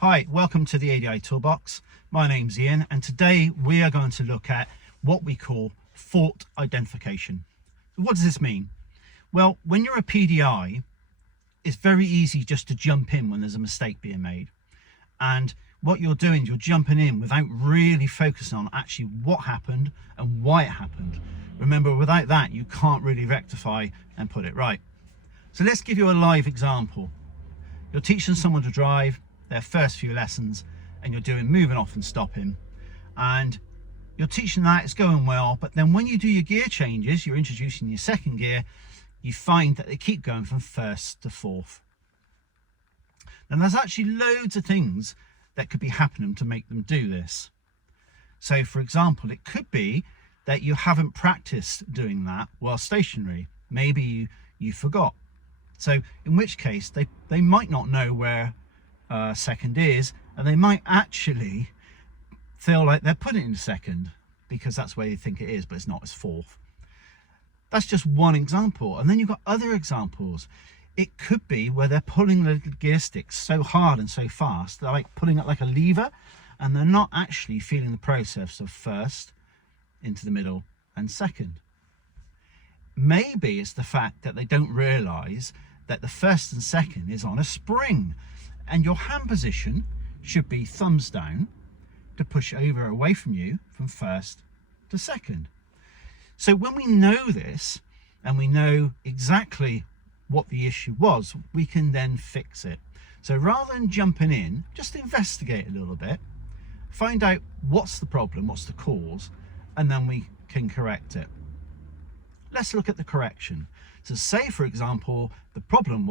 Hi, welcome to the ADI Toolbox. My name's Ian, and today we are going to look at what we call fault identification. What does this mean? Well, when you're a PDI, it's very easy just to jump in when there's a mistake being made. And what you're doing is you're jumping in without really focusing on actually what happened and why it happened. Remember, without that, you can't really rectify and put it right. So let's give you a live example. You're teaching someone to drive their first few lessons, and you're doing moving off and stopping, and you're teaching that, it's going well, but then when you do your gear changes, you're introducing your second gear, you find that they keep going from first to fourth. And there's actually loads of things that could be happening to make them do this. So for example, it could be that you haven't practiced doing that while stationary. Maybe you forgot. So in which case they might not know where second is, and they might actually feel like they're putting it in second because that's where you think it is, but it's not, it's fourth. That's just one example. And then you've got other examples. It could be where they're pulling the gear sticks so hard and so fast, they're like pulling it like a lever, and they're not actually feeling the process of first into the middle and second. Maybe it's the fact that they don't realize that the first and second is on a spring, and your hand position should be thumbs down to push over away from you from first to second. So when we know this and we know exactly what the issue was, we can then fix it. So rather than jumping in, just investigate a little bit, find out what's the problem, what's the cause, and then we can correct it. Let's look at the correction. So say, for example, the problem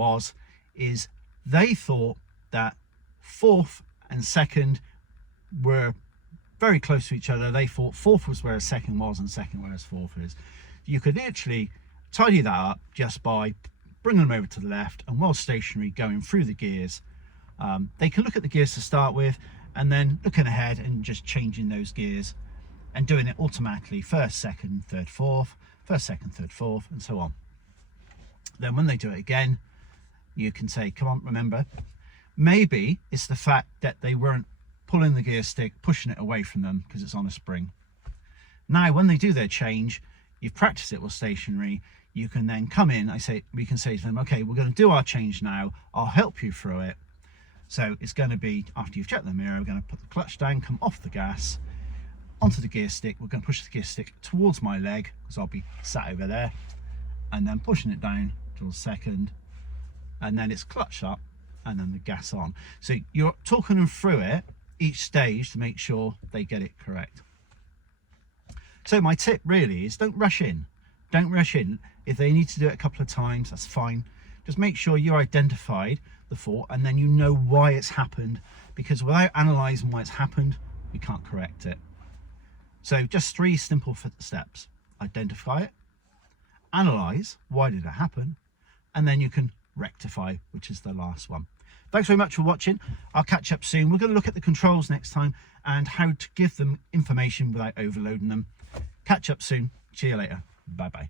is they thought that fourth and second were very close to each other. They thought fourth was where second was and second where fourth is. You could literally tidy that up just by bringing them over to the left, and while stationary, going through the gears. They can look at the gears to start with, and then looking ahead and just changing those gears and doing it automatically: first, second, third, fourth, first, second, third, fourth, and so on. Then when they do it again, you can say, come on, remember, maybe it's the fact that they weren't pulling the gear stick, pushing it away from them because it's on a spring. Now, when they do their change, you've practiced it while stationary, you can then come in, we can say to them, okay, we're going to do our change now, I'll help you through it. So it's going to be, after you've checked the mirror, we're going to put the clutch down, come off the gas, onto the gear stick, we're going to push the gear stick towards my leg, because I'll be sat over there, and then pushing it down till second, and then it's clutch up, and then the gas on. So you're talking them through it each stage to make sure they get it correct. So my tip really is don't rush in. Don't rush in. If they need to do it a couple of times, that's fine. Just make sure you identified the fault, and then you know why it's happened, because without analysing why it's happened, we can't correct it. So just 3 simple steps. Identify it, analyse why did it happen, and then you can rectify, which is the last one. Thanks very much for watching. I'll catch up soon. We're going to look at the controls next time and how to give them information without overloading them. Catch up soon. See you later. Bye bye.